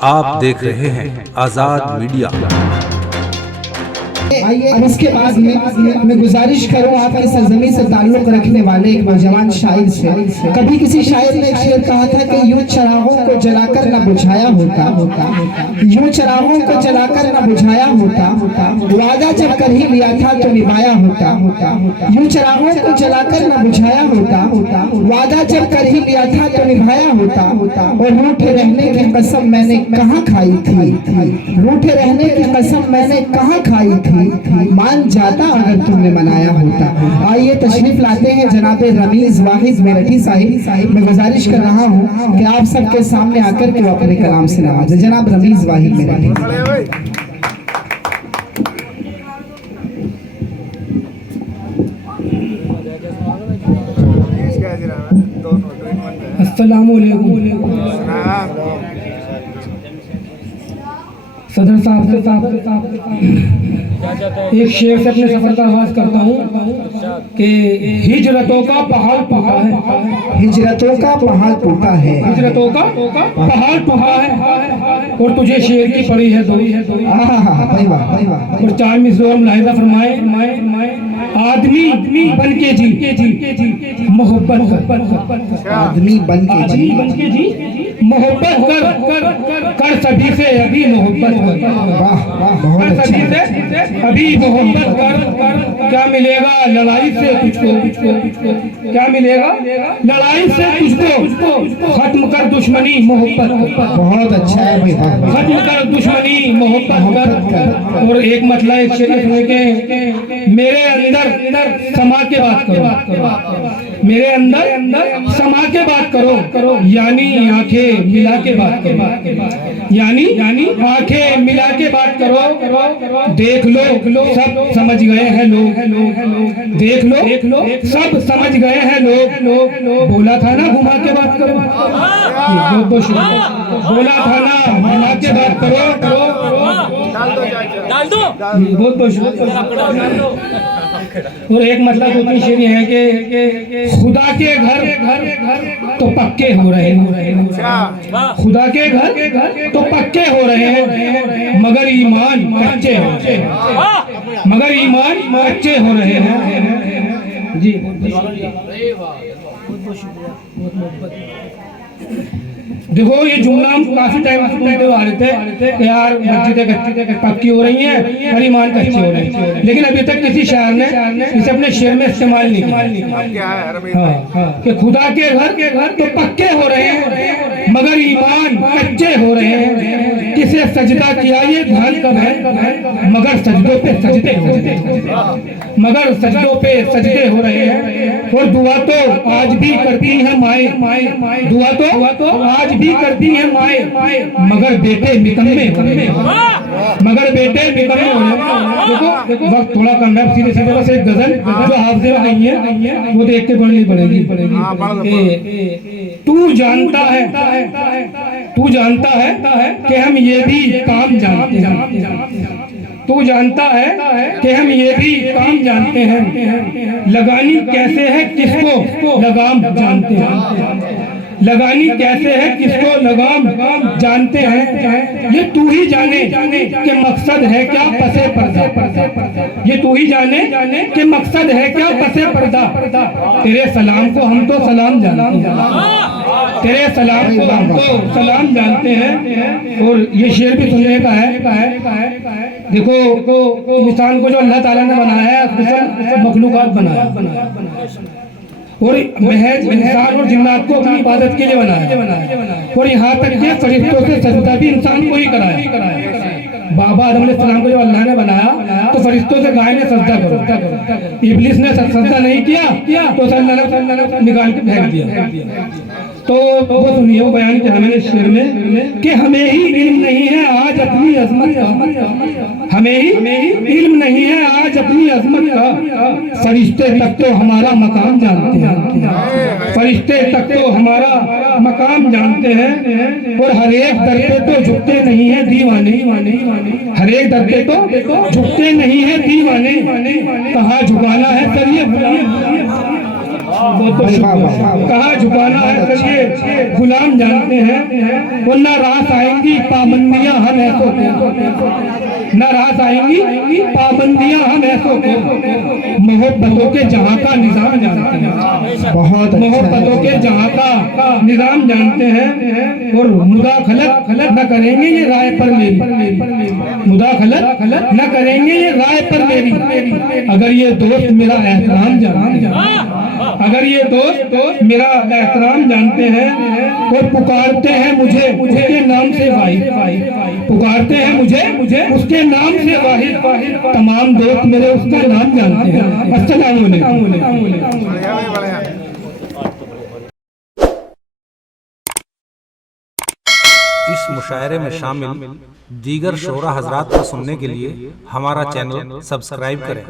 आप देख रहे हैं आजाद मीडिया। और इसके बाद मैं गुजारिश करूं आपके सरजमी से ताल्लुक रखने वाले एक नौजवान शायर से। कभी किसी शायर ने एक शेर कहा था कि यूं चिरागों को जलाकर न बुझाया होता, यूं चिरागों को जलाकर न बुझाया होता, वादा जब कर ही लिया था तो निभाया होता। यूं चिरागों को जलाकर न बुझाया होता, वादा जब कर ही लिया था तो निभाया होता। और रूठे रहने की कसम मैंने कहाँ खाई थी, रूठे रहने की कसम मैंने कहाँ खाई थी, मान जाता अगर तुमने मनाया होता। आइए तशरीफ लाते हैं जनाब रमीज वाहिद मेरठी साहिब। मैं गुजारिश कर रहा हूँ कि आप सबके सामने आकर के वो अपने कलाम से नवाजे। जनाब रमीज वाहिद मेरठी। सदर साहब एक शेर से अपने सफर का आगाज करता हूँ कि हिजरतों का पहाड़ टूटा है, हिजरतों का पहाड़ टूटा है, हिजरतों का पहाड़ टूटा है और तुझे शेर की पड़ी है दो। और चार मिसरों मुलाहिजा फरमाए आदमी बन के जी मोहब्बत, आदमी बन के जी मोहब्बत कर सभी से अभी मोहब्बत कर सभी से अभी मोहब्बत कर। क्या मिलेगा लड़ाई से तुझको, क्या मिलेगा लड़ाई से तुझको, खत्म कर दुश्मनी मोहब्बत। बहुत अच्छा है भाई, खत्म कर दुश्मनी मोहब्बत कर। और एक मतलब एक शेर सुन के मेरे अंदर समा के बात करो, मेरे अंदर समा के बात करो, यानी आंखें मिला के बात करो, यानी आंखें मिला के बात करो। देख लो सब समझ गए हैं लोग, देख लो सब समझ गए हैं लोग। बोला था ना घुमा के बात करो, बोला था ना घुमा के बात करो। बहुत बहुत और एक मतलब दो तीन शेर है कि खुदा के घर तो पक्के हो रहे हैं, खुदा के घर तो पक्के हो रहे हैं, मगर ईमान कच्चे हो, मगर ईमान कच्चे हो रहे हैं। जी देखो ये जुमला हम काफी टाइम सुनते आ रहे थे कि यार मस्जिदें पक्की हो रही हैं और ईमान कच्चे हो रहे हैं, लेकिन अभी तक किसी शायर ने इसे अपने शेर में इस्तेमाल नहीं किया। कि खुदा के घर तो पक्के हो रहे हैं मगर ईमान कच्चे हो रहे हैं। किसे सजदा किया ये ध्यान कब है, मगर सजदों पे सजदे हो रहे हैं, मगर सजदों पे सजदे हो रहे हैं। और दुआ तो आज भी करती है माए, दुआ तो आज भी करती है माए, मगर बेटे निकम्मे हो रहे हैं, मगर बेटे निकम्मे हो रहे हैं। देखो वक्त थोड़ा कम है, सीधे सीधे बस एक गजल जो हाफिज़े में नहीं है वो देख के पढ़नी पड़ेगी। तू जानता है, तू जानता है कि हम ये भी काम जानते हैं, तू जानता है कि हम ये भी काम जानते हैं। लगानी कैसे है किसको लगाम जानते हैं, लगानी कैसे है किसको लगाम जानते हैं। ये तू ही जाने कि मकसद है क्या पसे पर्दा, ये तू ही जाने कि मकसद है क्या पसे पर्दा। तेरे सलाम को हम तो सलाम जानते हैं, तेरे सलाम को हम तो सलाम जानते हैं। और ये शेर भी सुनने का है। देखो इंसान को जो अल्लाह ताला ने बनाया है मखलूकात बनाया और महज इंसान और जिन्नात को अपनी इबादत के लिए बनाया और यहाँ तक कि फरिश्तों से सजदा भी इंसान को ही कराया। बाबा आदम अलैहिस्सलाम को जब अल्लाह ने बनाया तो फरिश्तों से गाय ने सजदा करो, इब्लिस ने सजदा नहीं किया तो अल्लाह ने निकाल के फेंक दिया। तो वो सुनिए वो बयान किया मैंने शेर में कि हमें ही इल्म नहीं है आज अपनी अजमत का, हमें ही इल्म नहीं है आज अपनी अजमत का। फरिश्ते तक तो हमारा मकाम जानते हैं, फरिश्ते तक तो हमारा मकाम जानते हैं। और हर एक दर पे तो झुकते नहीं है दीवाने, हर एक दर पे तो झुकते नहीं है दीवाने। कहाँ झुकाना है सर ये बहुत शुक्रिया। कहाँ झुकाना है चलिए गुलाम जानते हैं, वरना रास आएंगी पाबंदियां हम ऐसो न रास आएंगी पाबंदियां हम ऐसो मोहब्बतों के जहाँ का निजाम जानते हैं, बहुत मोहब्बतों के जहाँ का निजाम जानते हैं। और मुदाखलत न करेंगे ये राय पर मेरी, मुदाखलत न करेंगे ये राय पर मेरी। अगर ये दोस्त मेरा एहतराम जानते हैं, अगर ये दोस्त मेरा एहतराम जानते हैं और पुकारते हैं मुझे उसके नाम से वाहिद, पुकारते हैं मुझे उसके नाम से वाहिद, तमाम दोस्त मेरे उसका नाम जानते हैं। अस्सलाम वालेकुम। इस मुशायरे में शामिल दीगर शोरा हजरात को सुनने के लिए हमारा चैनल सब्सक्राइब करें।